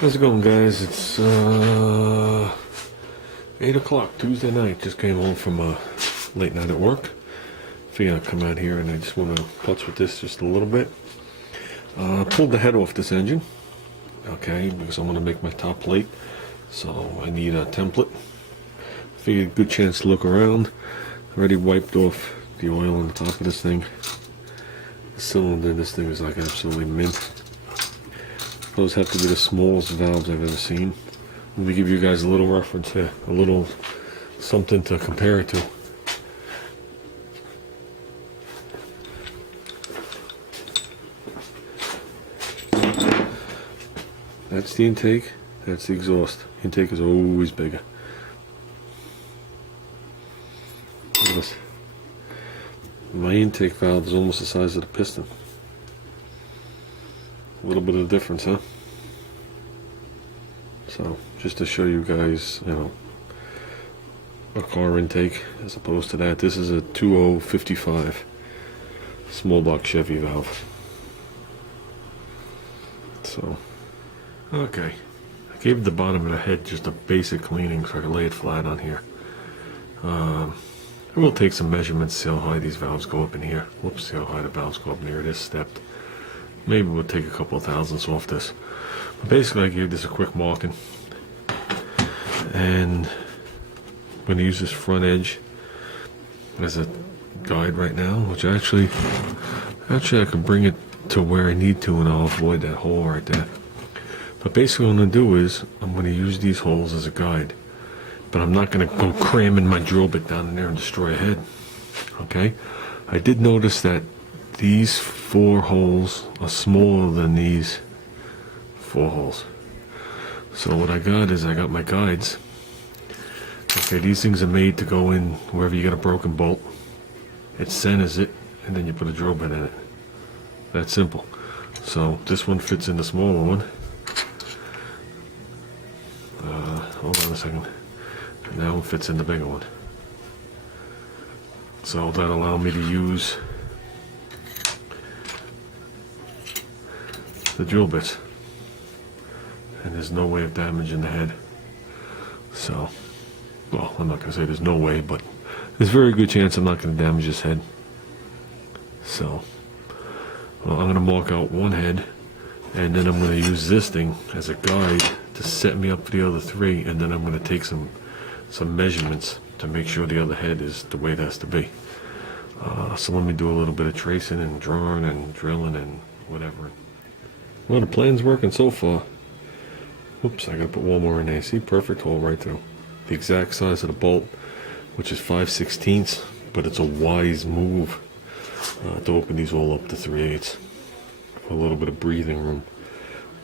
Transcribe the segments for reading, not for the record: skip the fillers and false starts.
How's it going, guys? It's 8 o'clock Tuesday night. Just came home from a late night at work. Figured I'd come out here and I just want to putz with this just a little bit. Pulled the head off this engine, okay, because I'm going to make my top plate. So I need a template. Figured good chance to look around. Already wiped off the oil on the top of this thing. The cylinder, this thing is like absolutely mint. Those have to be the smallest valves I've ever seen. Let me give you guys a little reference here, a little something to compare it to. That's the intake, that's the exhaust. Intake is always bigger. Look at this. My intake valve is almost the size of the piston. A little bit of difference, huh? So, just to show you guys, you know, a car intake as opposed to that. This is a 2055 small block Chevy valve. So, okay. I gave the bottom of the head just a basic cleaning so I can lay it flat on here. I will take some measurements, see how high these valves go up in here. Whoops, see how high the valves go up in here. It is stepped. Maybe we'll take a couple of thousandths off this. But basically, I gave this a quick marking. And I'm going to use this front edge as a guide right now, which actually I can bring it to where I need to and I'll avoid that hole right there. But basically what I'm going to do is I'm going to use these holes as a guide. But I'm not going to go cramming my drill bit down in there and destroy a head. Okay? I did notice that these 4 holes are smaller than these 4 holes. So what I got is I got my guides. Okay, these things are made to go in wherever you got a broken bolt. It centers it, and then you put a drill bit in it. That's simple. So this one fits in the smaller one. Hold on a second. And that one fits in the bigger one. So that allows me to use the drill bits, and there's no way of damaging the head. So, well, I'm not going to say there's no way, but there's a very good chance I'm not going to damage this head. So, well, I'm going to mark out one head, and then I'm going to use this thing as a guide to set me up for the other 3, and then I'm going to take some measurements to make sure the other head is the way it has to be. So let me do a little bit of tracing and drawing and drilling and whatever. Well, the plan's working so far. Oops, I gotta put one more in there. See, perfect hole right through. The exact size of the bolt, which is 5/16, but it's a wise move to open these all up to 3/8 for a little bit of breathing room.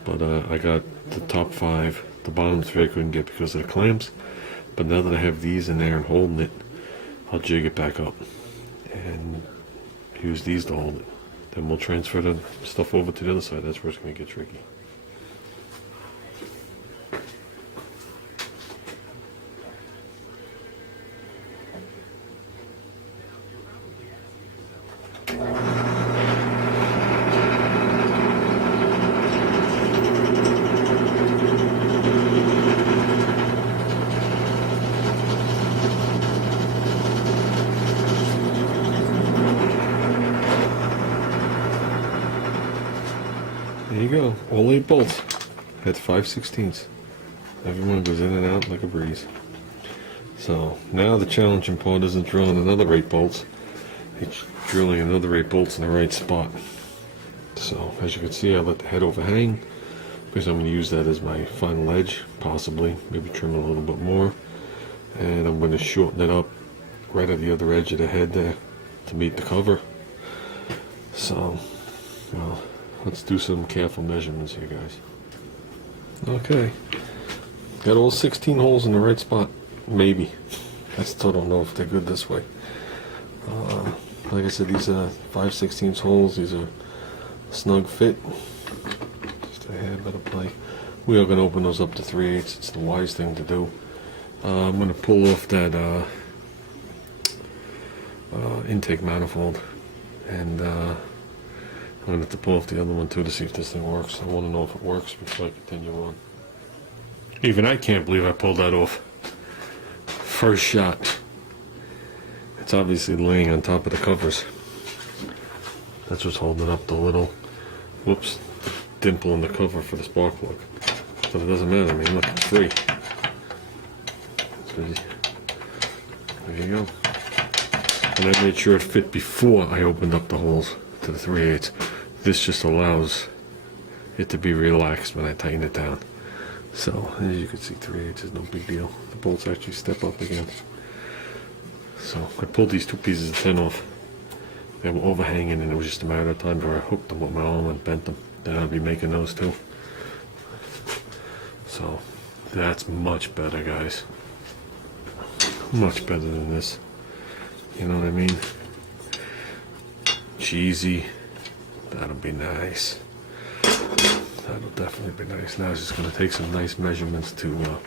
But I got the top 5, the bottom 3 I couldn't get because of the clamps. But now that I have these in there and holding it, I'll jig it back up and use these to hold it. Then we'll transfer the stuff over to the other side. That's where it's going to get tricky. There you go, all 8 bolts at 5/16. Everyone goes in and out like a breeze. So now the challenging part isn't drilling another 8 bolts, it's drilling another 8 bolts in the right spot. So as you can see, I let the head overhang because I'm going to use that as my final edge, possibly, maybe trim it a little bit more. And I'm going to shorten it up right at the other edge of the head there to meet the cover. So, well, let's do some careful measurements here, guys. Okay, got all 16 holes in the right spot, maybe. I still don't know if they're good this way. Like I said, these are 5/16 holes. These are snug fit. Just a hair better play. We are going to open those up to 3/8. It's the wise thing to do. I'm going to pull off that intake manifold, and I'm going to have to pull off the other one too to see if this thing works. I want to know if it works before I continue on. Even I can't believe I pulled that off. First shot. It's obviously laying on top of the covers. That's what's holding up the little, whoops, dimple in the cover for the spark plug. But it doesn't matter, I mean, look, it's free. So there you go. And I made sure it fit before I opened up the holes to the 3/8. This just allows it to be relaxed when I tighten it down. So, as you can see, 3/8 is no big deal. The bolts actually step up again. So, I pulled these two pieces of tin off. They were overhanging, and it was just a matter of time before I hooked them with my arm and bent them. Then I'll be making those too. So, that's much better, guys. Much better than this. You know what I mean? Cheesy. That'll be nice. That'll definitely be nice. Now it's just going to take some nice measurements to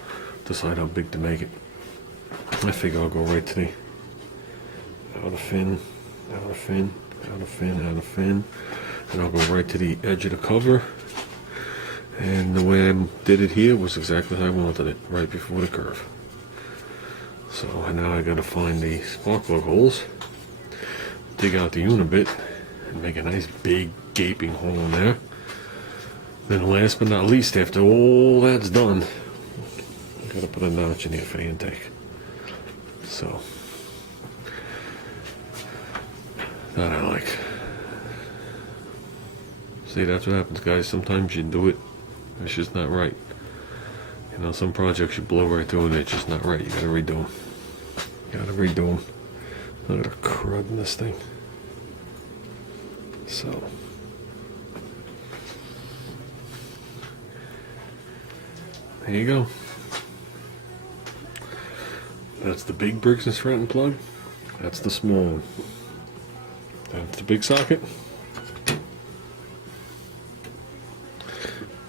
decide how big to make it. I figure I'll go right to the outer fin, outer fin, outer fin, outer fin, and I'll go right to the edge of the cover. And the way I did it here was exactly how I wanted it, right before the curve. So now I got to find the spark plug holes, dig out the unibit, and make a nice big gaping hole in there. Then last but not least, after all that's done, I gotta put a notch in here for the intake. So that I like. See, that's what happens, guys. Sometimes you do it, it's just not right. You know, some projects you blow right through and it's just not right. You gotta redo them. You gotta redo them. Look at the crud in this thing. So. There you go. That's the big Briggs & Stratton plug. That's the small one. That's the big socket.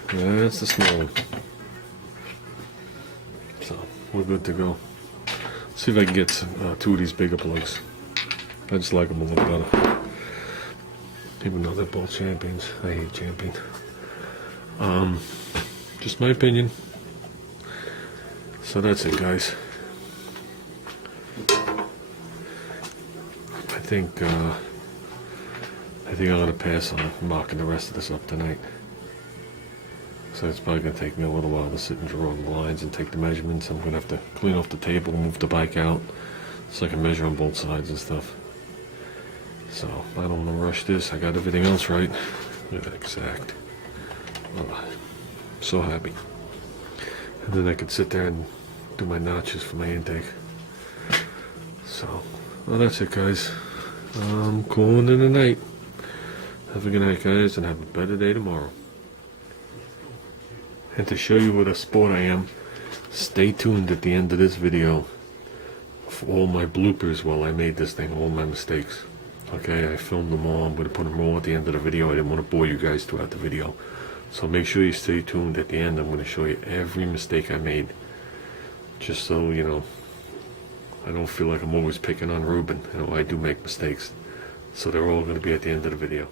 That's the small one. So, we're good to go. See if I can get two of these bigger plugs. I just like them a little better. Even though they're both champions. I hate champion. Just my opinion. So that's it, guys. I think I'm gonna pass on marking the rest of this up tonight. So it's probably gonna take me a little while to sit and draw the lines and take the measurements. I'm gonna have to clean off the table, move the bike out, so I can measure on both sides and stuff. So I don't want to rush this. I got everything else right. Look at that exact. Oh, so happy. And then I could sit there and do my notches for my intake. So, well, that's it, guys. I'm calling in the night. Have a good night, guys, and have a better day tomorrow. And to show you what a sport I am, stay tuned at the end of this video for all my bloopers while I made this thing, all my mistakes. Okay, I filmed them all. I'm going to put them all at the end of the video. I didn't want to bore you guys throughout the video. So make sure you stay tuned at the end. I'm going to show you every mistake I made. Just so, you know, I don't feel like I'm always picking on Ruben. You know, I do make mistakes. So they're all going to be at the end of the video.